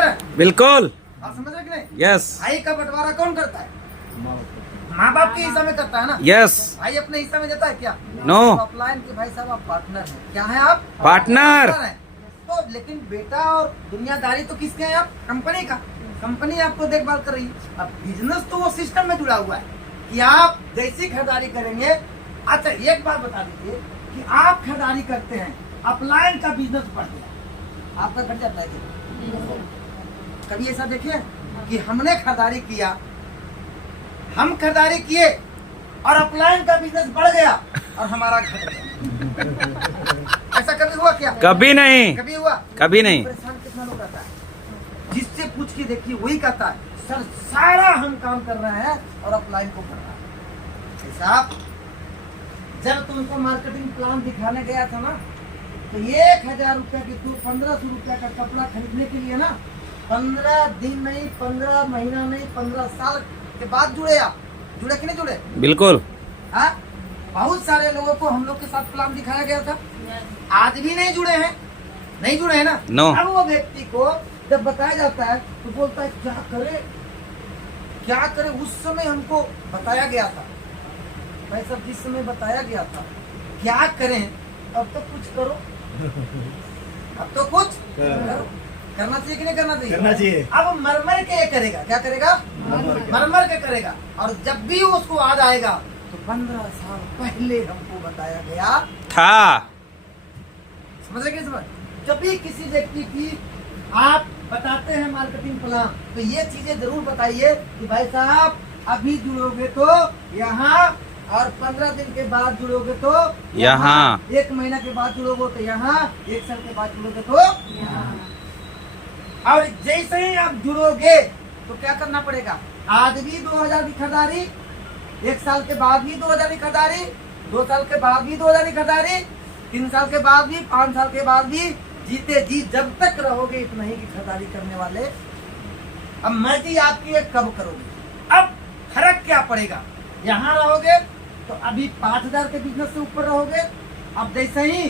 रहे हैं? बिल्कुल। आप समझ रहे कि नहीं? यस भाई का बंटवारा कौन करता है? माँ बाप के हिस्सा में करता है ना। यस भाई अपने हिस्सा में देता है क्या? नो ऑफलाइन के भाई साहब आप पार्टनर हैं। क्या है आप? पार्टनर। हैं। तो लेकिन बेटा और दुनियादारी तो किसके हैं आप? कंपनी का। कंपनी आपको देखभाल कर रही है। अब बिजनेस तो वो सिस्टम में जुड़ा हुआ है कि आप जैसी खरीदारी करेंगे। अच्छा एक बात बता दीजिए कि आप खरीदारी करते हैं, अपलाइन का बिजनेस बढ़ गया, आपका घट जाता है क्या? कभी ऐसा देखिए कि हमने खरीदारी किया, हम खरीदारी किए और अपलाइन का बिजनेस बढ़ गया और हमारा घट गया। ऐसा कभी हुआ क्या? कभी नहीं, कभी हुआ? कभी नहीं। परेशान कितना लोग रहता है, जिससे पूछ के देखिए वही कहता है सर सारा हम काम कर रहे हैं और अपलाइन को कर रहा है। साहब जब तुमको मार्केटिंग प्लान दिखाने गया था ना, तो 1000 रुपया की तू 1500 रुपया का कपड़ा खरीदने के लिए ना 15 दिन नहीं, 15 महीना नहीं, 15 साल के बाद जुड़े आप। जुड़े कि नहीं जुड़े? बिल्कुल। हाँ, बहुत सारे लोगों को हम लोग के साथ प्लान दिखाया गया था, आज भी नहीं जुड़े हैं। नहीं जुड़े हैं ना। नो। अब वो व्यक्ति को जब बताया जाता है तो बोलता है क्या करे क्या करे। उस समय हमको बताया गया था भाई साहब, जिस समय बताया गया था क्या करें, अब तो कुछ करो। अब तो कुछ करो। करना चाहिए कि नहीं करना चाहिए? करना चाहिए। अब मरमर के ये करेगा, क्या करेगा? मरमर के करेगा। और जब भी उसको याद आएगा तो 15 साल पहले हमको बताया गया था। समझ रहे? समझ कभी किसी व्यक्ति की आप बताते हैं मार्केटिंग प्लान, तो ये चीजें जरूर बताइए कि भाई साहब अभी जुड़ोगे तो यहाँ, और 15 दिन के बाद जुड़ोगे तो यहाँ, 1 महीना के बाद जुड़ोगे तो यहाँ, 1 साल के बाद जुड़ोगे तो यहाँ। और जैसे ही आप जुड़ोगे तो क्या करना पड़ेगा? आज भी 2000 की खरीदारी, 1 साल के बाद भी 2000 की खरीदारी, 2 साल के बाद भी 2000 की खरीदारी, 3 साल के बाद भी, 5 साल के बाद भी, जीते जी जब तक रहोगे इतना ही की खरीदारी करने वाले। अब मर्जी आपकी है कब करोगे। अब फर्क क्या पड़ेगा? यहाँ रहोगे तो अभी 5000 के बिजनेस से ऊपर रहोगे। अब जैसे ही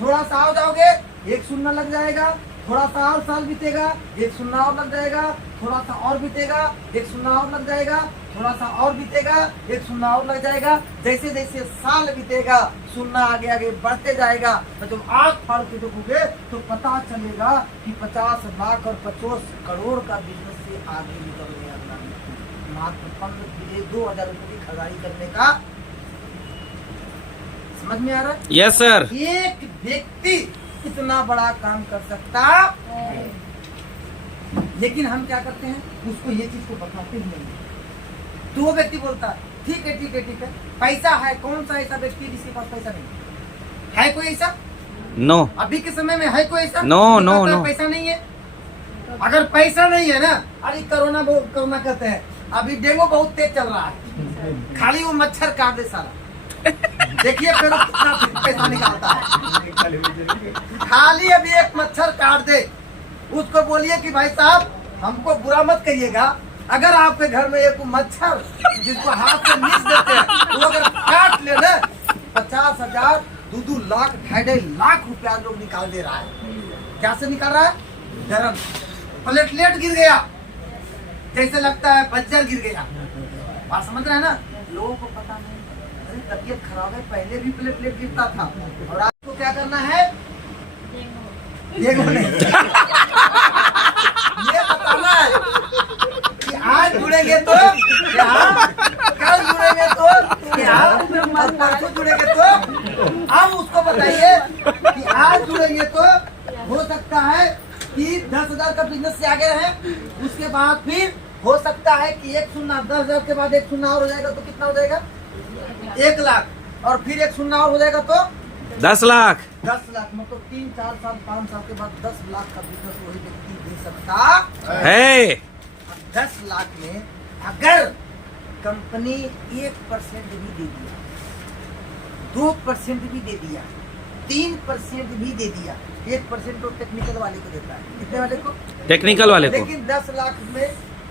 थोड़ा सा हो जाओगे 1 शून्य लग जाएगा, थोड़ा सा और साल बीतेगा 1 शून्य और लग जाएगा, थोड़ा सा और बीतेगा 1 शून्य और लग जाएगा, थोड़ा सा और बीतेगा 1 शून्य और लग जाएगा। जैसे जैसे साल बीतेगा शून्य आगे आगे बढ़ते जाएगा। तो जब आग फाड़ के देखोगे तो पता चलेगा कि 50 लाख और 50 करोड़ का बिजनेस से आगे निकल गया। मात्र 2000 रुपये की खरीदारी करने का। समझ में आ रहा है? Yes sir. एक व्यक्ति इतना बड़ा काम कर सकता, लेकिन हम क्या करते हैं, उसको ये चीज को बताते ही नहीं। तो वो व्यक्ति बोलता है ठीक है ठीक है ठीक है, पैसा है। कौन सा ऐसा व्यक्ति जिसके पास पैसा नहीं है? कोई ऐसा? नो। अभी के समय में है कोई ऐसा? No no no. पैसा नहीं है। अगर पैसा नहीं है ना, अरे कोरोना कहते हैं, अभी डेंगू बहुत तेज चल रहा है, खाली वो मच्छर काट दे सारा। देखिए फिर कितना पैसा निकालता है। खाली अभी एक मच्छर काट दे, उसको बोलिए कि भाई साहब हमको बुरा मत कहिएगा, अगर आपके घर में एक मच्छर जिसको हाथ से नीच देते हैं वो अगर काट ले ना, 50,000, 2 लाख, 2.5 लाख रुपया लोग निकाल दे रहा है। क्या से निकाल रहा है? धर्म। प्लेटलेट गिर गया, जैसे लगता है बज्जर गिर गया। बात समझ रहे हैं ना? लोगों को पता नहीं, तबीयत खराब है, पहले भी प्लेटलेट गिरता था और आपको क्या करना है? डेंगू नहीं। ये बताना है कि आज जुड़ेंगे तो यहाँ, कल जुड़ेंगे तो यहाँ, और परसों जुड़ेंगे तो। अब उसको बताइए कि आज जुड़ेंगे तो हो सकता है कि 10,000 का बिजनेस से आगे रहे, उसके बाद फिर हो सकता है कि 1 शून्य, 10,000 के बाद 1 शून्य और हो जाएगा तो कितना हो जाएगा? 1 लाख, और फिर 1 शून्य और हो जाएगा तो 10 लाख। 10 लाख, मतलब 3, 4 साल, 5 साल के बाद 10 लाख का बिजनेस वही व्यक्ति दे सकता है। 10 लाख में अगर कंपनी 1% भी दे दिया, 2% भी दे दिया, 3% भी दे दिया, 1% तो टेक्निकल वाले को देता है। कितने वाले को? टेक्निकल वाले को। लेकिन 10 लाख में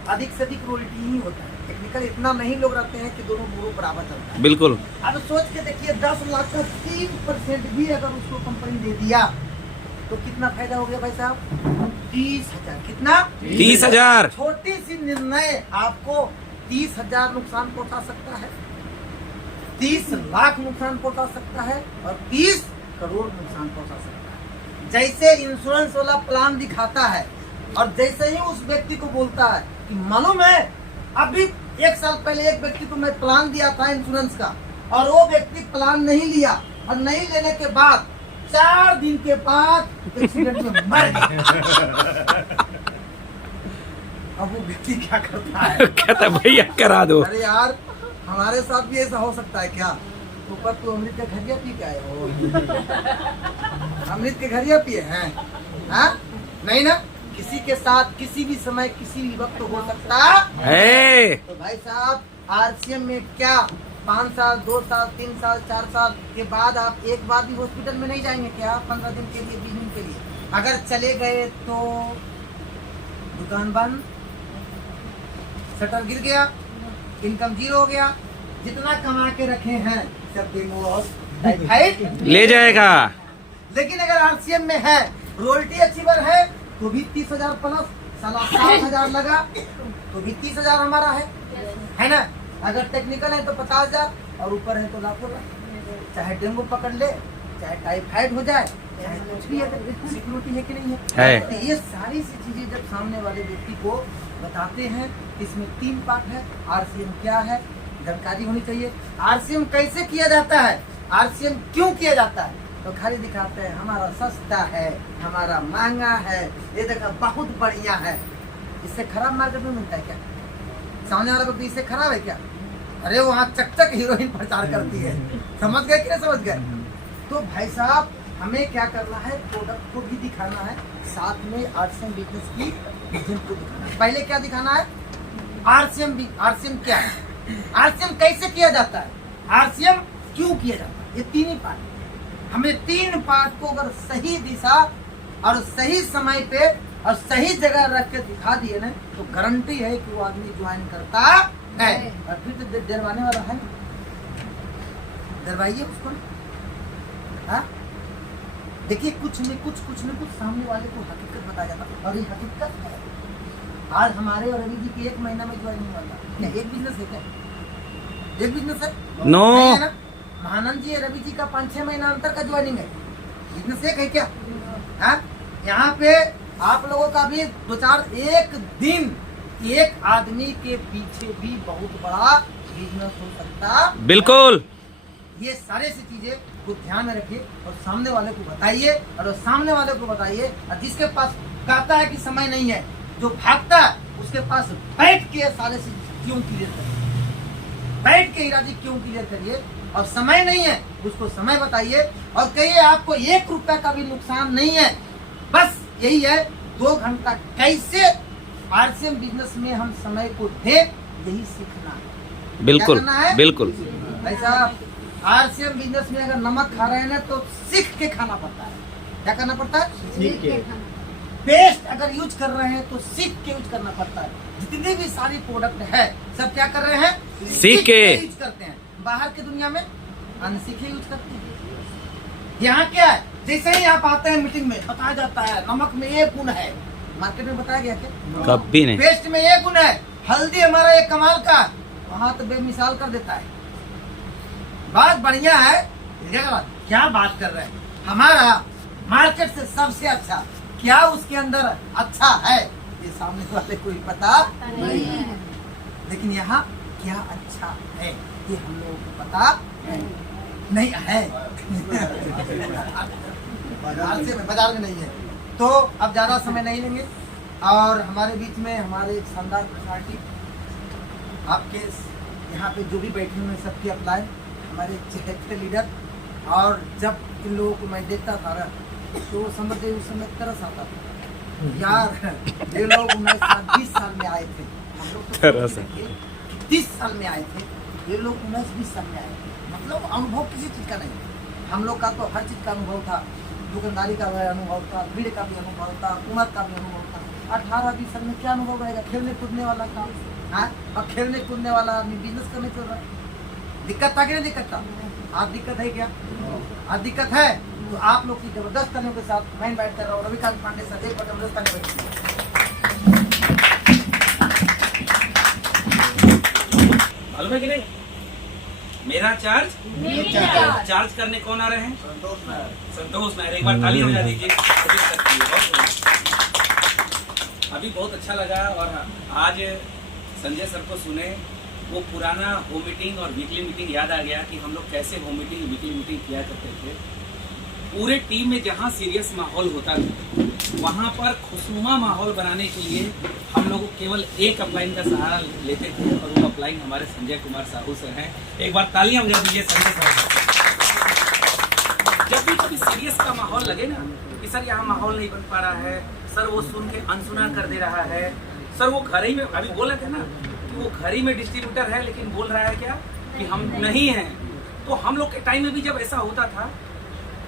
अधिक से अधिक रॉयल्टी ही होता है। टेक्निकल इतना नहीं लोग रहते हैं कि दोनों गुरु बराबर चलता है। बिल्कुल। अब सोच के देखिए 10 लाख का 3% भी अगर उसको कंपनी दे दिया तो कितना फायदा हो गया भाई साहब? 30,000। कितना? 30,000। छोटी सी निर्णय आपको 30,000 नुकसान पहुंचा सकता है, 30 लाख नुकसान पहुंचा सकता है और 30 करोड़ नुकसान पहुंचा सकता है। जैसे इंश्योरेंस वाला प्लान दिखाता है और जैसे ही उस व्यक्ति को बोलता है कि मालूम है अभी 1 साल पहले एक व्यक्ति को मैं प्लान दिया था इंश्योरेंस का और वो व्यक्ति प्लान नहीं लिया और नहीं लेने के बाद 4 दिन के बाद एक्सीडेंट में मर गया। अब वो व्यक्ति क्या करता है? कहता भैया करा दो। अरे यार हमारे साथ भी ऐसा हो सकता है क्या? तो पर तू अमृत के घरिया पी के आए हो? अमृत के घरिया पिए हैं? हाँ? नहीं ना, किसी के साथ किसी भी समय किसी भी वक्त हो सकता है। तो भाई साहब आरसीएम में क्या 5 साल 2 साल 3 साल 4 साल के बाद आप एक बार भी हॉस्पिटल में नहीं जाएंगे क्या? 15 दिन के लिए 20 दिन के लिए अगर चले गए तो दुकान बंद, शटर गिर गया, इनकम 0 हो गया, जितना कमा के रखे हैं सब टाइफाइड ले जाएगा। लेकिन अगर आरसीएम में है रॉयल्टी अचीवर है तो भी 30,000 प्लस 7,500 लगा तो भी 30,000 हमारा है ना? अगर टेक्निकल है तो 50,000 और ऊपर है तो लाखों का। चाहे डेंगू पकड़ ले, चाहे टाइफाइड हो जाए, चाहे कुछ भी, अगर सिक्योरिटी है कि नहीं है? तो ये सारी सी चीजें जब सामने वाले व्यक्ति को बताते हैं, इसमें 3 पार्ट है। आरसीएम क्या है, जानकारी होनी चाहिए। आरसीएम कैसे किया जाता है, आरसीएम क्यों किया जाता है, तो खाली दिखाते हैं हमारा सस्ता है, हमारा महंगा है, ये देखा बहुत बढ़िया है। इससे खराब मार्केट में मिलता है क्या? सामने वाला व्यक्ति इससे खराब है क्या? अरे वहाँ चक हीरोइन प्रचार करती है। समझ गए कि नहीं समझ गए? तो भाई साहब हमें क्या करना है, प्रोडक्ट को भी दिखाना है, साथ में आरसीएम बिजनेस की विजन को दिखाना है। पहले क्या दिखाना है? आरसीएम क्या है, आरसीएम कैसे किया जाता है, आरसीएम क्यों किया जाता है, ये 3 ही पार्ट। हमें 3 पार्ट को अगर सही दिशा और सही समय पे और सही जगह रख के दिखा दिए ना तो गारंटी है कि वो आदमी ज्वाइन करता है। और फिर तो डरवाने वाला है, डरवाइए उसको। हाँ देखिए कुछ न कुछ सामने वाले को हकीकत बताया जाता और ये हकीकत है। आज हमारे और रवि जी की 1 महीना में ज्वाइनिंग वाला क्या एक बिजनेस है क्या? एक बिजनेस है? नो। है ना? महानंद जी रवि जी का 5-6 महीना अंतर का ज्वाइनिंग है, बिजनेस एक है क्या? हाँ यहाँ पे आप लोगों का भी 2-4 एक दिन एक आदमी के पीछे भी बहुत बड़ा बिजनेस हो सकता। बिल्कुल। ये सारे सी चीजें को ध्यान में रखिए और सामने वाले को बताइए और सामने वाले को बताइए। और जिसके पास कहता है कि समय नहीं है, जो भागता है उसके पास बैठ के सारे से क्यों क्लियर करिए, बैठ के इरादी क्यों क्लियर करिए। और समय नहीं है उसको समय बताइए और कहिए आपको 1 रुपया का भी नुकसान नहीं है, बस यही है 2 घंटा कैसे आरसीएम बिजनेस में हम समय को दे, यही सीखना है। बिल्कुल क्या करना है? बिल्कुल। भाई साहब आरसीएम बिजनेस में अगर नमक खा रहे हैं ना तो सीख के खाना पड़ता है। क्या करना पड़ता है? सीख के। पेस्ट अगर यूज कर रहे हैं तो सीख के यूज करना पड़ता है। जितनी भी सारी प्रोडक्ट है सब क्या कर रहे हैं? सीख के यूज करते हैं। बाहर की दुनिया में अनसीखे यूज करते हैं। यहाँ क्या है, जैसे ही आप आते हैं मीटिंग में बताया जाता है नमक में ये गुण है, मार्केट में बताया गया क्या? कभी नहीं। पेस्ट में ये गुण है, हल्दी हमारा एक कमाल का, वहाँ तो बेमिसाल कर देता है। बात बढ़िया है, क्या बात कर रहे हैं, हमारा मार्केट से सबसे अच्छा क्या उसके अंदर अच्छा है ये सामने वाले को ही पता नहीं है। लेकिन यहाँ क्या अच्छा है ये हम लोगों को पता नहीं है। बाजार में नहीं है। तो अब ज्यादा समय नहीं लेंगे और हमारे बीच में हमारे एक शानदार पर्सनालिटी आपके यहाँ पे जो भी बैठे हुए सबके अप्लाई हमारे चेहरे के लीडर। और जब इन लोगों को मैं देखता था ना तो समझते उस समय तरस आता था यार, ये लोग 19-20 साल में आए थे, हम लोग तो 30 साल में आए थे, ये लोग 19-20 साल में आए थे। मतलब अनुभव किसी चीज का नहीं, हम लोग का तो हर चीज का अनुभव था, दुकानदारी का भी अनुभव था, भीड़ का भी अनुभव था, उम्र का भी अनुभव था। 18-20 साल में क्या अनुभव रहेगा? खेलने कूदने वाला काम, हाँ, और खेलने कूदने वाला आदमी बिजनेस करने चल रहा है। दिक्कत था कि नहीं दिक्कत था? आज दिक्कत है क्या? आज दिक्कत है तो आप लोग की जबरदस्त तालियों के साथ मैं इनवाइट कर रहा हूँ रविकांत पांडे सर, एक बार जबरदस्त ताली बजाइए। मालूम है कि नहीं, मेरा चार्ज चार्ज करने कौन आ रहे हैं? संतोष नायर। एक बार ताली बजा दीजिए। अभी बहुत अच्छा लगा। और आज संजय सर को सुने वो पुराना होम मीटिंग और वीकली मीटिंग याद आ गया कि हम लोग कैसे होम मीटिंग वीकली मीटिंग किया करते थे। पूरे टीम में जहाँ सीरियस माहौल होता था वहाँ पर खुशनुमा माहौल बनाने के लिए हम लोग केवल एक अपलाइन का सहारा लेते थे और वो अपलाइन हमारे संजय कुमार साहू सर हैं। एक बार तालियां बजा दीजिए संजय सर। जब भी कभी सीरियस का माहौल लगे ना कि सर यहाँ माहौल नहीं बन पा रहा है, सर वो सुन के अनसुना कर दे रहा है, सर वो घर ही में, अभी बोले थे ना कि वो घर ही में डिस्ट्रीब्यूटर है लेकिन बोल रहा है क्या कि हम नहीं हैं। तो हम लोग के टाइम में भी जब ऐसा होता था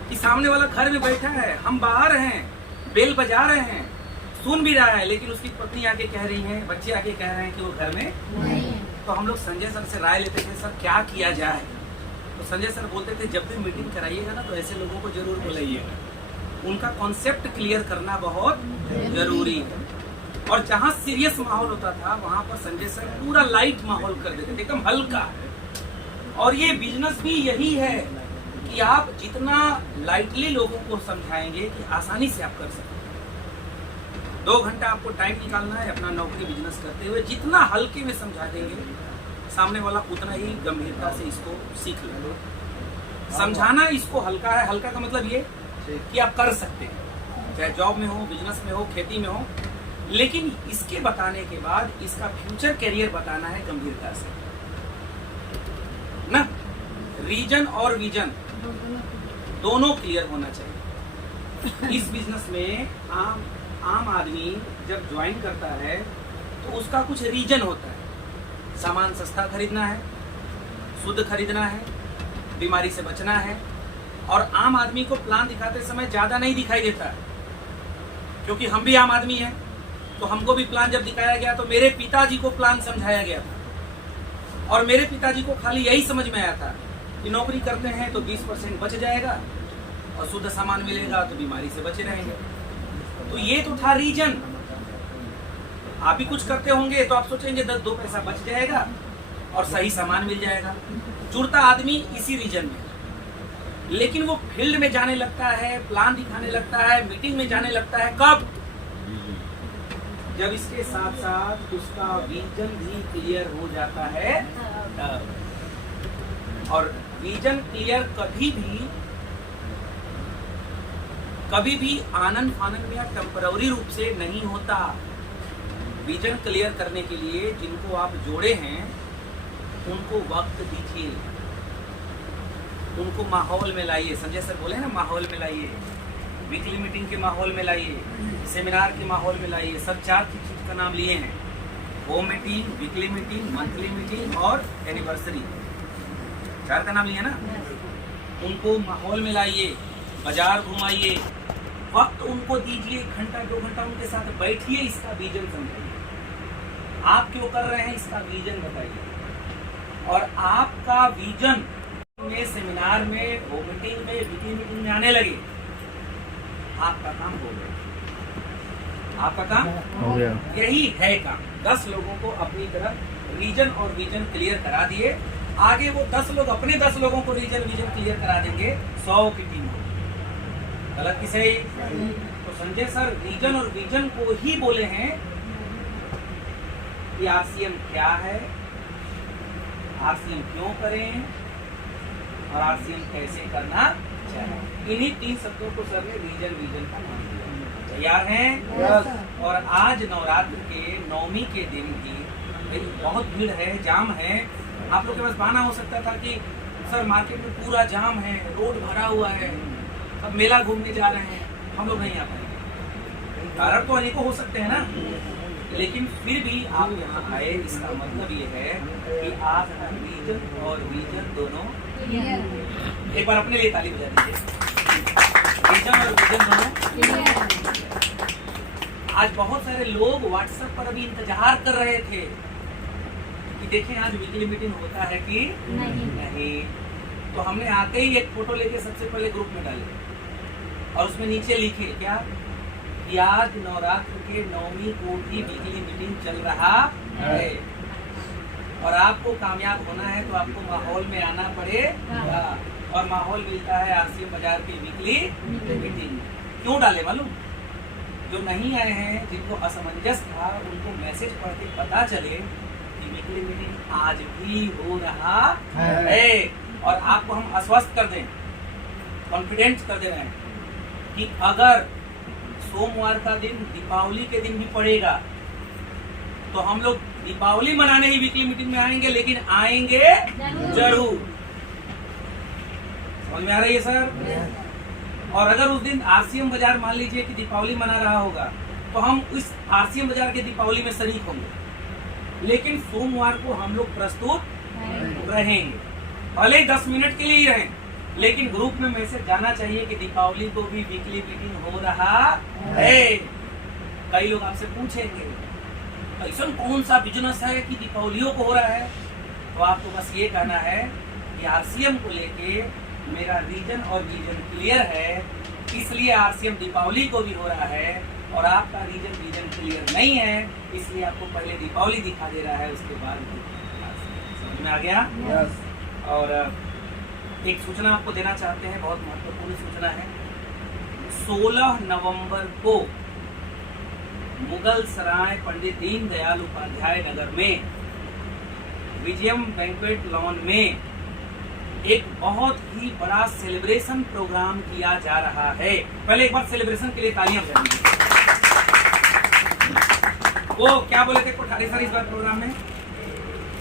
कि सामने वाला घर में बैठा है, हम बाहर हैं, बेल बजा रहे हैं, सुन भी रहा है, लेकिन उसकी पत्नी आके कह रही है, बच्चे आके कह रहे हैं कि वो घर में नहीं। तो हम लोग संजय सर से राय लेते थे, सर क्या किया जाए। तो संजय सर बोलते थे जब भी मीटिंग कराइएगा ना तो ऐसे लोगों को जरूर बुलाइएगा, उनका कॉन्सेप्ट क्लियर करना बहुत जरूरी है। और जहाँ सीरियस माहौल होता था वहां पर संजय सर पूरा लाइट माहौल कर देते थे, एकदम हल्का। और ये बिजनेस भी यही है कि आप जितना लाइटली लोगों को समझाएंगे कि आसानी से आप कर सकते हैं। 2 घंटा आपको टाइम निकालना है अपना नौकरी बिजनेस करते हुए, जितना हल्के में समझा देंगे सामने वाला उतना ही गंभीरता से इसको सीख लेगा। समझाना इसको हल्का है, हल्का का मतलब ये कि आप कर सकते हैं, चाहे जॉब में हो, बिजनेस में हो, खेती में हो, लेकिन इसके बताने के बाद इसका फ्यूचर कैरियर बताना है गंभीरता से ना। रीजन और विजन दोनों क्लियर होना चाहिए। इस बिजनेस में आम आदमी जब ज्वाइन करता है तो उसका कुछ रीजन होता है, सामान सस्ता खरीदना है, शुद्ध खरीदना है, बीमारी से बचना है। और आम आदमी को प्लान दिखाते समय ज्यादा नहीं दिखाई देता है, क्योंकि हम भी आम आदमी हैं। तो हमको भी प्लान जब दिखाया गया तो मेरे पिताजी को प्लान समझाया गया था और मेरे पिताजी को खाली यही समझ में आया था कि नौकरी करते हैं तो 20% बच जाएगा और शुद्ध सामान मिलेगा तो बीमारी से बचे रहेंगे। तो ये तो था रीजन। आप भी कुछ करते होंगे तो आप सोचेंगे 2 पैसा बच जाएगा और सही सामान मिल जाएगा। जुड़ता आदमी इसी रीजन में, लेकिन वो फील्ड में जाने लगता है, प्लान दिखाने लगता है, मीटिंग में जाने लगता है कब? जब इसके साथ साथ उसका विजन भी क्लियर हो जाता है। और विजन क्लियर कभी भी आनंद फानंद में या टेम्पररी रूप से नहीं होता। विजन क्लियर करने के लिए जिनको आप जोड़े हैं उनको वक्त दीजिए, उनको माहौल में लाइए। संजय सर बोले ना माहौल में लाइए, वीकली मीटिंग के माहौल में लाइए, सेमिनार के माहौल में लाइए। सब 4 चीज का नाम लिए हैं, home meeting, weekly meeting, monthly meeting और एनिवर्सरी। 4 का नाम लिया ना। उनको माहौल में लाइए, बाजार घुमाइए, वक्त उनको दीजिए, 1 घंटा 2 घंटा उनके साथ बैठिए, इसका विजन समझाइए। आप क्यों कर रहे हैं इसका विजन बताइए। और आपका विजन में सेमिनार में, होम मीटिंग में, वीकली मीटिंग में आने लगे, आपका काम हो गया। आपका काम हो गया, यही है काम। 10 लोगों को अपनी तरफ रीजन और विजन क्लियर करा दिए, आगे वो 10 लोग अपने 10 लोगों को रीजन विजन क्लियर करा देंगे, 100 की टीम हो। गलत की सही? तो संजय सर रीजन और विजन को ही बोले हैं कि आरसीएम क्या है, आरसीएम क्यों करें और आरसीएम कैसे करना चाहिए। इन्हीं 3 शब्दों को सर ने रीजन विजन का नाम दिया। तैयार हैं? yes. और आज नवरात्र के 9वीं के दिन की बहुत भीड़ है, जाम है। आप लोग के पास बहाना हो सकता था कि सर मार्केट में पूरा जाम है, रोड भरा हुआ है, सब मेला घूमने जा रहे हैं, हम लोग नहीं आ पाएंगे। कारण तो अनेकों हो सकते हैं ना, लेकिन फिर भी आप यहाँ आए, इसका मतलब ये है कि आप रीजन और विजन दोनों। एक बार अपने लिए ताली बजा दीजिए। रीजन और विजन दोनों। आज बहुत सारे लोग व्हाट्सएप पर अभी इंतजार कर रहे थे कि देखें आज वीकली मीटिंग होता है कि नहीं। तो हमने आते ही एक फोटो लेके सबसे पहले ग्रुप में डाले और उसमें नीचे लिखे क्या कि आज नवरात्र के 9वीं कोठी वीकली मीटिंग चल रहा है और आपको कामयाब होना है तो आपको माहौल में आना पड़ेगा। और माहौल मिलता है आरसीएम बाजार की वीकली मीटिंग। क्यों डाले मालूम? जो नहीं आए हैं, जिनको असमंजस था, उनको मैसेज पढ़ के पता चले कि वीकली मीटिंग आज भी हो रहा है। और आपको हम आश्वस्त कर दें, कॉन्फिडेंस कर दे रहे हैं कि अगर सोमवार का दिन दीपावली के दिन भी पड़ेगा तो हम लोग दीपावली मनाने ही वीकली मीटिंग में आएंगे, लेकिन आएंगे जरूर। समझ में आ रही है सर? और अगर उस दिन आरसीएम बाजार मान लीजिए कि दीपावली मना रहा होगा तो हम उस आरसीएम बाजार के दीपावली में शरीक होंगे, लेकिन सोमवार को हम लोग प्रस्तुत रहेंगे, भले ही 10 मिनट के लिए ही रहें, लेकिन ग्रुप में मैसेज जाना चाहिए कि दीपावली को भी वीकली मीटिंग हो रहा है। कई लोग आपसे पूछेंगे ऐसा कौन सा बिजनेस है कि दीपावलियों को हो रहा है, तो आपको बस ये कहना है कि आरसीएम को लेके मेरा रीजन और विजन क्लियर है, इसलिए आरसीएम दीपावली को भी हो रहा है। और आपका रीजन क्लियर नहीं है, इसलिए आपको पहले दीपावली दिखा दे रहा है, उसके बाद समझ में आ गया? यस। और एक सूचना आपको देना चाहते हैं, बहुत महत्वपूर्ण सूचना है। 16 नवंबर को मुगल सराय पंडित दीनदयाल उपाध्याय नगर में विजयम बैंक्वेट लॉन में एक बहुत ही बड़ा सेलिब्रेशन प्रोग्राम किया जा रहा है। पहले एक बार सेलिब्रेशन के लिए तालियां बजाइए। वो क्या बोले थे कोठारी सर इस बार प्रोग्राम में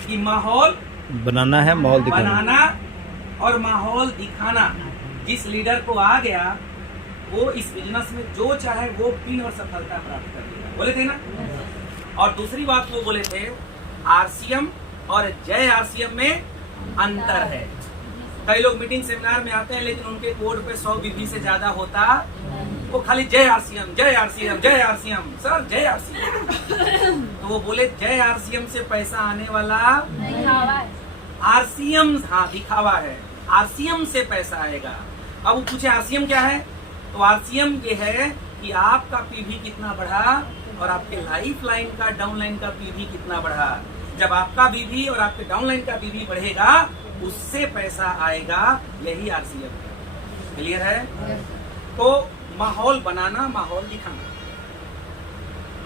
कि माहौल बनाना है, माहौल बनाना और माहौल दिखाना। जिस लीडर को आ गया वो इस बिजनेस में जो चाहे वो पिन और सफलता प्राप्त कर लेगा, बोले थे ना। और दूसरी बात वो बोले थे आरसीएम और जय आरसीएम में अंतर है। कई लोग मीटिंग सेमिनार में आते हैं लेकिन उनके कोड पे 100 बीबी से ज्यादा होता, वो खाली जय आरसीएम जय आरसीएम जय आरसीएम, सर जय आरसीएम। तो वो बोले जय आरसीएम से पैसा आने वाला आरसीएम, हाँ दिखावा है, आरसीएम से पैसा आएगा। अब वो पूछे आरसीएम क्या है, तो आरसीएम ये है कि आपका पीवी कितना बढ़ा और आपके लाइफ लाइन का डाउन लाइन का पीवी कितना बढ़ा। जब आपका बीवी और आपके डाउन लाइन का बीवी बढ़ेगा उससे पैसा आएगा, यही आरसीएम है। क्लियर है? तो माहौल बनाना, माहौल दिखाना।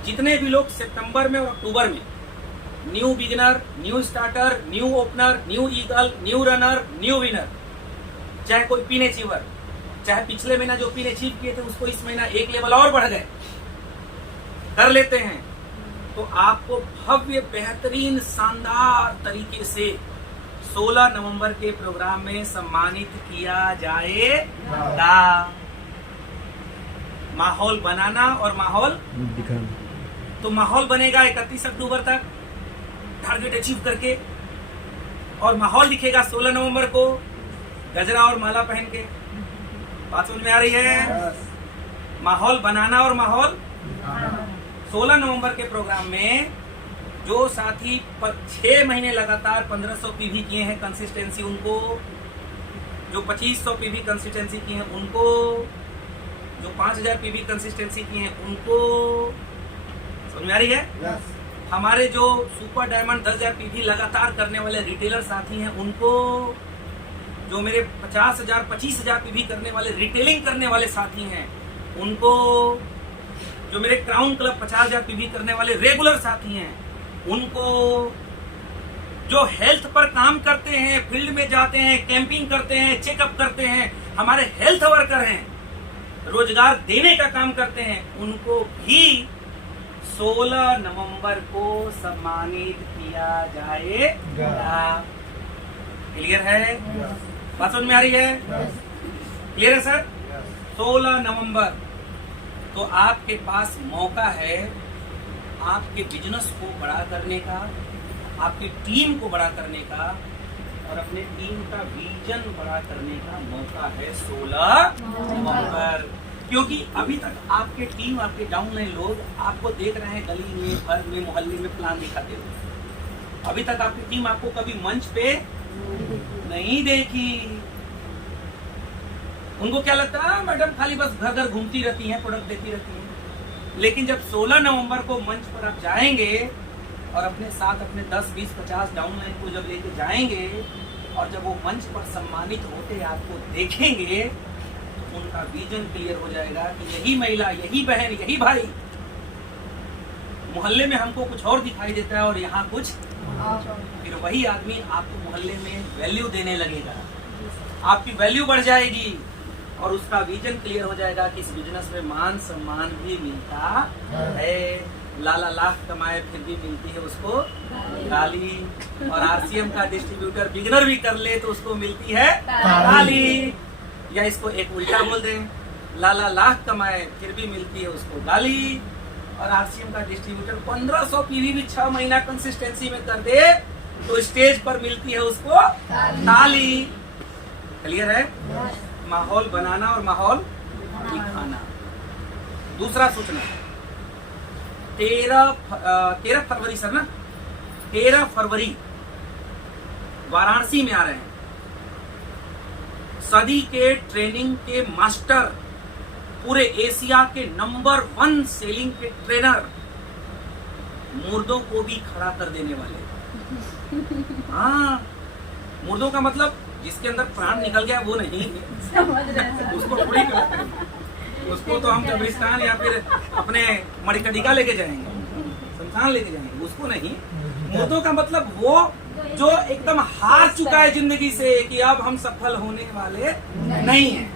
जितने भी लोग सितंबर में और अक्टूबर में new beginner, new starter, new opener, new eagle, new runner, new winner, चाहे कोई पिन अचीवर, चाहे पिछले महीना जो पिन अचीव किए थे उसको इस महीना एक लेवल और बढ़ गए, कर लेते हैं, तो आपको भव्य बेहतरीन शानदार तरीके से 16 नवंबर के प्रोग्राम में सम्मानित किया जाएगा। माहौल बनाना और माहौल दिखाना। तो माहौल बनेगा 31 अक्टूबर तक टारगेट अचीव करके, और माहौल दिखेगा 16 नवंबर को गजरा और माला पहन के। बात समझ में आ रही है? माहौल बनाना और माहौल 16 नवंबर के प्रोग्राम में जो साथी 6 महीने लगातार 1500 पीवी किए हैं कंसिस्टेंसी उनको, जो 2500 पीवी कंसिस्टेंसी किए हैं उनको, जो 5000 पीवी कंसिस्टेंसी किए हैं उनको, समझ में आ रही है? यस। हमारे जो सुपर डायमंड 10,000 पीवी लगातार करने वाले रिटेलर साथी हैं उनको, जो मेरे 50,000 25,000 पीवी करने वाले रिटेलिंग करने वाले साथी हैं उनको, जो मेरे क्राउन क्लब 50,000 पीवी करने वाले रेगुलर साथी हैं उनको, जो हेल्थ पर काम करते हैं, फील्ड में जाते हैं, कैंपिंग करते हैं, चेकअप करते हैं, हमारे हेल्थ वर्कर हैं, रोजगार देने का काम करते हैं, उनको भी 16 नवंबर को सम्मानित किया जाएगा। क्लियर है? बात समझ में आ रही है? क्लियर है सर? 16 नवंबर तो आपके पास मौका है आपके बिजनेस को बड़ा करने का, आपकी टीम को बड़ा करने का, और अपने टीम का विजन बड़ा करने का मौका है 16 नवंबर। क्योंकि अभी तक आपके टीम, आपके डाउनलाइन लोग आपको देख रहे हैं गली में, घर में, मोहल्ले में प्लान दिखाते हुए। अभी तक आपकी टीम आपको कभी मंच पे नहीं देखी। उनको क्या लगता है मैडम खाली बस घर घर घूमती रहती हैं, प्रोडक्ट देती रहती हैं। लेकिन जब 16 नवंबर को मंच पर आप जाएंगे और अपने साथ अपने 10, 20, 50 डाउनलाइन को जब लेके जाएंगे और जब वो मंच पर सम्मानित होते आपको देखेंगे तो उनका विजन क्लियर हो जाएगा कि यही महिला, यही बहन, यही भाई, मोहल्ले में हमको कुछ और दिखाई देता है और यहाँ कुछ, फिर वही आदमी आपको मोहल्ले में वैल्यू देने लगेगा, आपकी वैल्यू बढ़ जाएगी और उसका विजन क्लियर हो जाएगा कि इस बिजनेस में मान सम्मान भी मिलता है। लाला लाख कमाए फिर भी मिलती है उसको गाली, और आरसीएम का डिस्ट्रीब्यूटर बिगनर भी कर ले तो उसको मिलती है गाली। या इसको एक उल्टा बोल दें, लाला लाख कमाए फिर भी मिलती है उसको गाली, और आरसीएम का डिस्ट्रीब्यूटर 1500 पीवी भी 6 महीना कंसिस्टेंसी में कर दे तो स्टेज पर मिलती है उसको ताली। क्लियर है? माहौल बनाना और माहौल दिखाना। दूसरा सूचना, 13 फरवरी सर ना, 13 फरवरी वाराणसी में आ रहे हैं सदी के ट्रेनिंग के मास्टर, पूरे एशिया के नंबर 1 सेलिंग के ट्रेनर, मुर्दों को भी खड़ा कर देने वाले। हाँ, मुर्दों का मतलब जिसके अंदर प्राण निकल गया वो नहीं, उसको थोड़ी करते हैं। उसको तो हम कब्रिस्तान या फिर अपने मणिकर्णिका लेके जाएंगे, शमशान लेके जाएंगे, उसको नहीं। मुर्दों का मतलब वो जो एकदम हार चुका है जिंदगी से कि अब हम सफल होने वाले नहीं हैं,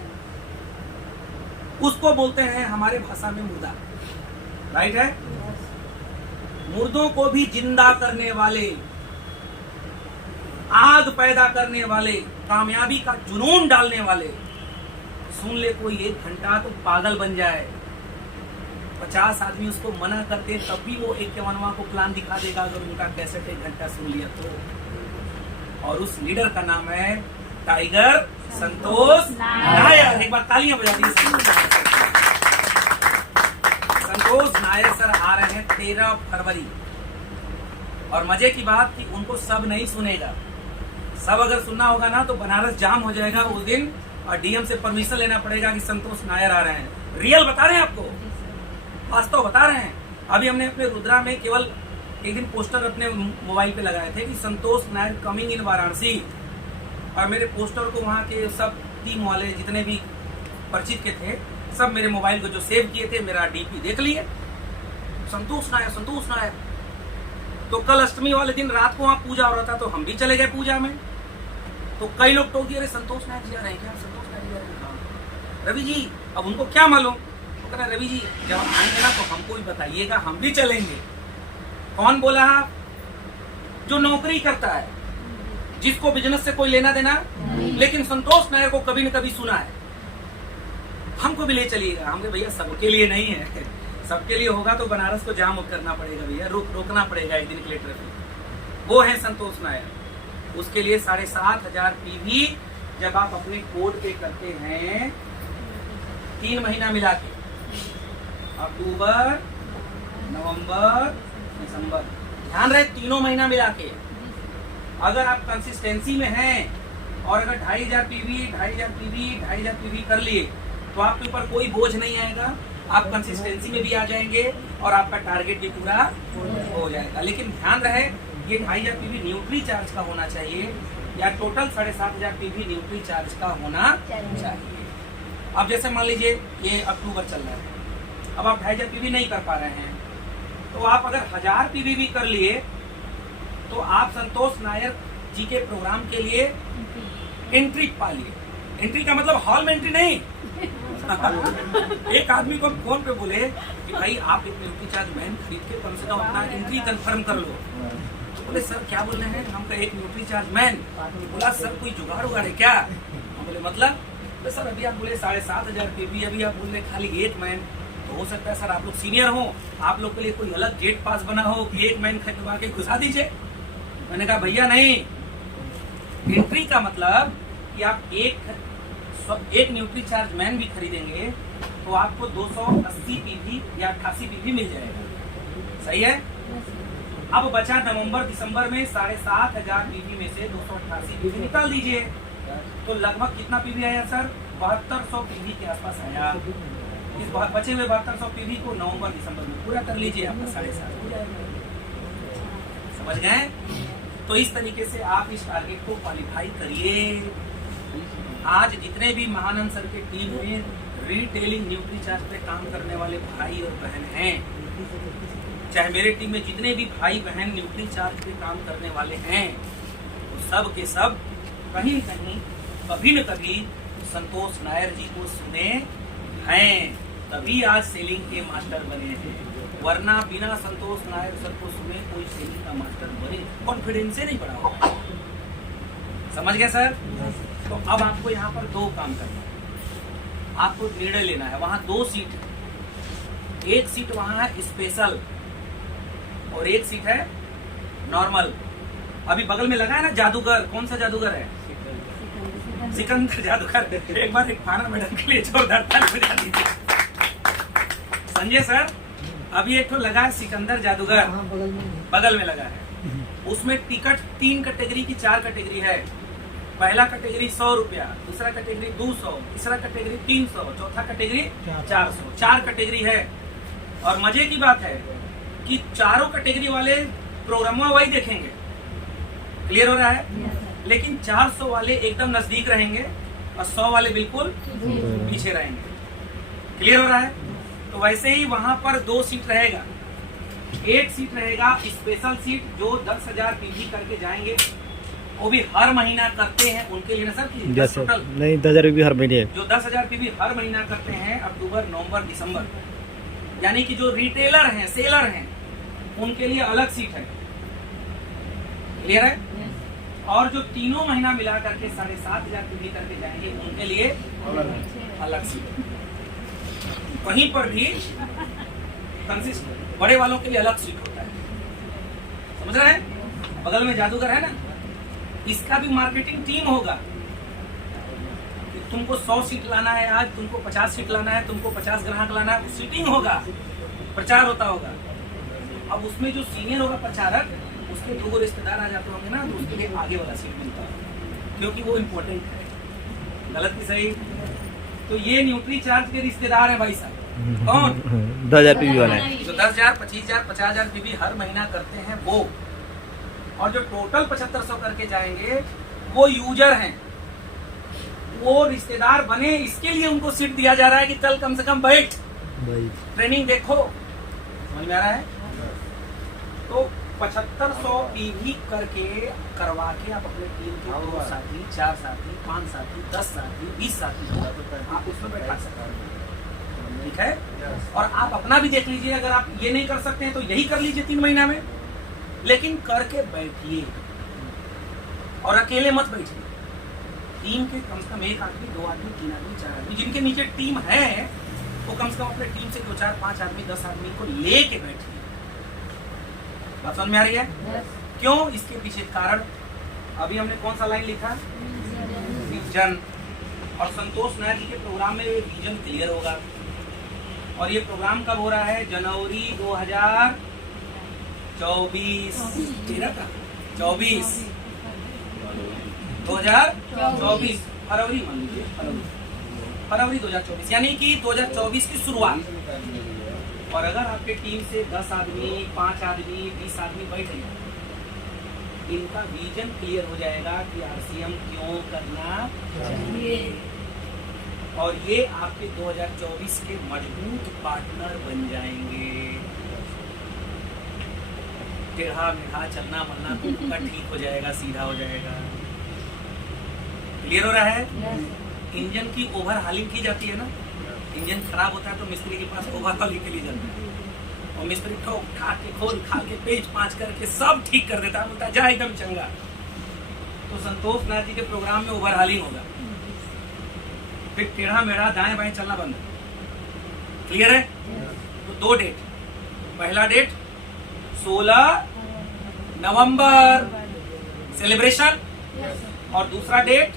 उसको बोलते हैं हमारे भाषा में मुर्दा। राइट है? मुर्दों को भी जिंदा करने वाले, आग पैदा करने वाले, कामयाबी का जुनून डालने वाले। सुन ले कोई 1 घंटा तो पागल बन जाए, 50 आदमी उसको मना करते तब भी वो 51वां को प्लान दिखा देगा अगर उनका कैसेट 1 घंटा सुन लिया तो। और उस लीडर का नाम है टाइगर संतोष नायर। एक बार तालियां बजा दीजिए। संतोष नायर सर आ रहे हैं 13 फरवरी। और मजे की बात कि उनको सब नहीं सुनेगा, सब अगर सुनना होगा ना तो बनारस जाम हो जाएगा उस दिन और डीएम से परमिशन लेना पड़ेगा कि संतोष नायर आ रहे हैं। रियल बता रहे हैं आपको, वास्तव बता रहे हैं। अभी हमने अपने रुद्रा में केवल एक दिन पोस्टर अपने मोबाइल पे लगाए थे कि संतोष नायर कमिंग इन वाराणसी, और मेरे पोस्टर को वहाँ के सब टीम वाले जितने भी परिचित के थे सब मेरे मोबाइल को जो सेव किए थे मेरा डीपी देख लिए, संतोष नायर, संतोष नायर। तो कल अष्टमी वाले दिन रात को वहाँ पूजा हो रहा था तो हम भी चले गए पूजा में। तो कई लोग टोक दिए, अरे संतोष नायर जी आ रहे हैं क्या, संतोष नायर जी आ रहे हैं। रवि जी अब उनको क्या मालूम, वो कह रहे रवि जी जब आएंगे ना तो हमको भी बताइएगा, हम भी चलेंगे। कौन बोला? जो नौकरी करता है, जिसको बिजनेस से कोई लेना देना, लेकिन संतोष नायर को कभी न कभी सुना है, हमको भी ले चलिएगा। हमने भैया सबके लिए नहीं है, सबके लिए होगा तो बनारस को जाम करना पड़ेगा भैया, रोकना पड़ेगा एक दिन के लिए ट्रैफिक। वो है संतोष नायर। उसके लिए 7,500 पीवी जब आप अपने कोड पे करते हैं 3 महीना मिला के, अक्टूबर, नवंबर, दिसंबर, ध्यान रहे 3 महीना मिला के, अगर आप कंसिस्टेंसी में हैं और अगर 2,500 पीवी कर लिए तो आपके ऊपर कोई बोझ नहीं आएगा, आप कंसिस्टेंसी में भी आ जाएंगे और आपका टारगेट भी पूरा हो जाएगा। लेकिन ध्यान रहे ये 2,500 पीवी न्यूट्री चार्ज का होना चाहिए या टोटल 7,500 पीवी न्यूट्री चार्ज का होना चाहिए। अब जैसे मान लीजिए ये अक्टूबर चल रहा है, अब आप 2,500 पीवी नहीं कर पा रहे हैं तो आप अगर 1000 पीवी भी कर लिए तो आप संतोष नायर जी के प्रोग्राम के लिए एंट्री पा लिए। एंट्री का मतलब हॉल में एंट्री नहीं। एक आदमी को फोन पे बोले कि भाई आप एक न्यूट्री चार्ज मैन खरीद के कम से कम अपना एंट्री कंफर्म कर लो। तो बोले सर क्या बोल रहे हैं, हम कहे एक न्यूट्री चार्ज मैन। बोला सर कोई जुगाड़ उगाड़ है क्या? हम बोले मतलब? तो सर अभी आप बोले 7,500 पीवी, अभी आप बोल रहे खाली 1 मैन, तो हो सकता है सर आप लोग सीनियर हो, आप लोग के लिए कोई अलग गेट पास बना हो कि 1 मैन खरीदवा के घुसा दीजिए। मैंने कहा भैया नहीं, एंट्री का मतलब कि आप एक न्यूट्री चार्ज मैन भी खरीदेंगे तो आपको 280 पीवी या 88 पीवी मिल जाएगा। सही है? अब बचा नवंबर दिसंबर में 7,500 पीवी में से 288 पीवी निकाल दीजिए तो लगभग कितना पीवी आया सर? 7200 पीवी के आसपास आया। इस बचे हुए 7200 पीवी को नवंबर दिसंबर में पूरा कर लीजिए, आपका 7.5 हो जाएगा। समझ गए? तो इस तरीके से आप इस टारगेट को क्वालिफाई करिए। आज जितने भी महानंद सर के टीम में रिटेलिंग न्यूट्रीचार्ज पे काम करने वाले भाई और बहन हैं, चाहे मेरे टीम में जितने भी भाई बहन न्यूट्रीचार्ज पे काम करने वाले हैं, वो सब के सब कहीं न कहीं कभी न कभी संतोष नायर जी को सुने हैं, तभी आज सेलिंग के मास्टर बने हैं। वरना बिना संतोष नायर सर को सुने कोई सेलिंग का मास्टर बने कॉन्फिडेंस से नहीं बढ़ा होगा। समझ गए सर? तो अब आपको यहाँ पर 2 काम करना है, आपको निर्णय लेना है। वहाँ 2 सीट है, एक सीट वहाँ है स्पेशल और एक सीट है नॉर्मल। अभी बगल में लगा है ना जादूगर, कौन सा जादूगर है? सिकंदर जादूगर। एक बार एक फाना मैडम के लिए जोरदार ताली बजा दीजिए। संजय सर, अभी एक तो लगा है सिकंदर जादूगर, बगल में लगा है। उसमें टिकट 3 कैटेगरी की 4 कैटेगरी है। पहला कैटेगरी 100 रुपया, दूसरा कैटेगरी 200, तीसरा कैटेगरी 300, चौथा कैटेगरी 400। 4 कैटेगरी है। और मजे की बात है कि चारों कैटेगरी वाले प्रोग्राम वही देखेंगे। क्लियर हो रहा है? लेकिन 400 वाले एकदम नजदीक रहेंगे और 100 वाले बिल्कुल पीछे रहेंगे। क्लियर हो रहा है? तो वैसे ही वहां पर 2 सीट रहेगा। एक सीट रहेगा स्पेशल सीट, जो 10,000 पीवी करके जाएंगे, वो भी हर महीना करते हैं उनके लिए ना सर, टोटल नहीं 10,000 भी हर महीने, जो 10,000 पीवी हर महीना करते हैं अक्टूबर नवंबर दिसंबर, यानी कि जो रिटेलर हैं, सेलर हैं, उनके लिए अलग सीट है। क्लियर है? और जो तीनों महीना मिला करके 7,500 पीवी करके जाएंगे, उनके लिए अलग सीट। कहीं पर भी कंसिस्ट बड़े वालों के लिए अलग सीट होता है। समझ रहे हैं? बगल में जादूगर है ना, इसका भी मार्केटिंग टीम होगा कि तुमको 100 सीट लाना है, आज तुमको 50 सीट लाना है, तुमको 50 ग्राहक लाना है, सीटिंग होगा, प्रचार होता होगा। अब उसमें जो सीनियर होगा प्रचारक, उसके 2 रिश्तेदार आ जाते होंगे ना, तो उसके लिए आगे वाला सीट मिलता है, क्योंकि वो इम्पोर्टेंट है। गलत की सही? तो ये न्यूट्री चार्ज के रिश्तेदार है भाई साहब। कौन? 10,000 पीवी वाला है। जो 10,000, 25,000, 50,000 पीवी हर महीना करते हैं वो, और जो टोटल 7500 करके जाएंगे वो यूजर हैं, वो रिश्तेदार बने, इसके लिए उनको सीट दिया जा रहा है कि कल कम से कम बैठ ट्रेनिंग देखो। समझ में आ रहा है? तो 7500 पीवी करके करवा के आप अपने टीम के 2 साथी, 4 साथी, 5 साथी, 10 साथी, 20 साथी आप उसमें बैठा सकते हैं। ठीक है? और आप अपना भी देख लीजिए, अगर आप ये नहीं कर सकते हैं तो यही कर लीजिए 3 महीना में, लेकिन करके बैठिए और अकेले मत बैठिए। टीम के कम से कम 1 आदमी, 2 आदमी, 3 आदमी, 4 आदमी, जिनके नीचे टीम है वो कम से कम अपने टीम से 2, 4, 5 आदमी, 10 आदमी को लेके बैठिए। बात समझ में आ रही है? क्यों? इसके पीछे कारण अभी हमने कौन सा लाइन लिखा? विजन। और संतोष नायर जी के प्रोग्राम में विजन क्लियर होगा। और ये प्रोग्राम कब हो रहा है? जनवरी 2024 फरवरी मान लीजिए, फरवरी 2024, यानी कि 2024 की शुरुआत। और अगर आपके टीम से 10 आदमी, 5 आदमी, 20 आदमी बैठे, इनका विजन क्लियर हो जाएगा कि आरसीएम क्यों करना चाहिए, और ये आपके 2024 के मजबूत पार्टनर बन जाएंगे। टेढ़ा मेढ़ा चलना मलना उनका ठीक हो जाएगा, सीधा हो जाएगा। क्लियर हो रहा है? इंजन की ओवर हालिंग की जाती है ना, इंजन खराब होता है तो मिस्त्री के पास ओवर हालिंग के लिए जाता है, और मिस्त्री ठोक ठाक के खोल खाल के पेच पाँच करके सब ठीक कर देता है, बोलता है जा एकदम चंगा। तो संतोष नायर जी के प्रोग्राम में ओवर हालिंग होगा, फिर टेढ़ा मेढ़ा दाएं बाएं चलना बंद। क्लियर है? तो 2 डेट, पहला डेट 16 नवंबर सेलिब्रेशन, और दूसरा डेट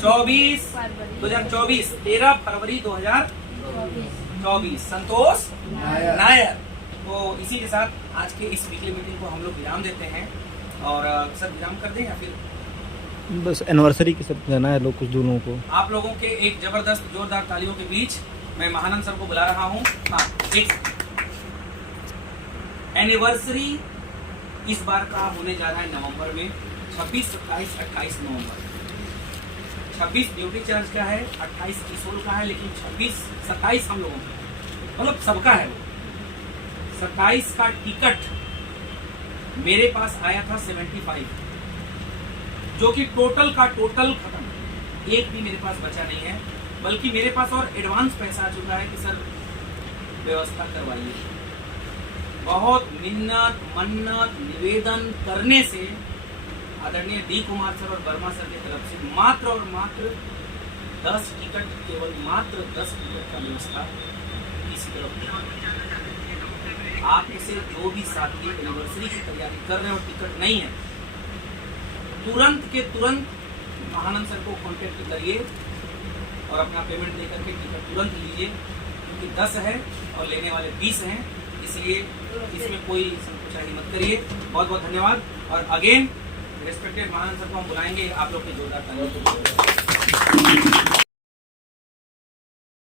2024 13 फरवरी 2024 संतोष नायर। तो इसी के साथ आज के इस वीकली मीटिंग को हम लोग विराम देते हैं, और सर विराम कर दें या फिर बस एनिवर्सरी की सब जाना है लोग कुछ दोनों को। आप लोगों के एक जबरदस्त जोरदार तालियों के बीच मैं महानंद सर को बुला रहा हूँ। हाँ, एक एनिवर्सरी इस बार का होने जा रहा है नवंबर में 26, 27, 28 नवंबर। 26 ड्यूटी चार्ज का है, 28 किशोर का है, लेकिन 26, 27 हम लोगों का मतलब सबका है वो। 27 का टिकट मेरे पास आया था 75, जो कि टोटल का टोटल खत्म, एक भी मेरे पास बचा नहीं है। बल्कि मेरे पास और एडवांस पैसा आ चुका है कि सर व्यवस्था करवाइए। बहुत मिन्नत मन्नत निवेदन करने से आदरणीय डी कुमार सर और वर्मा सर की तरफ से मात्र और मात्र 10 टिकट, केवल मात्र 10 टिकट का व्यवस्था इसी तरफ। आप इसे जो भी साथी एनिवर्सरी की तैयारी कर रहे हैं और टिकट नहीं है, तुरंत के तुरंत महानंद सर को कांटेक्ट करिए और अपना पेमेंट देकर के टिकट तुरंत लीजिए, क्योंकि 10 है और लेने वाले 20 हैं, इसलिए इसमें कोई संकोचाई मत करिए। बहुत बहुत धन्यवाद। और अगेन रेस्पेक्टेड महानंद सर को हम बुलाएंगे आप लोग के जोरदार तालियों को।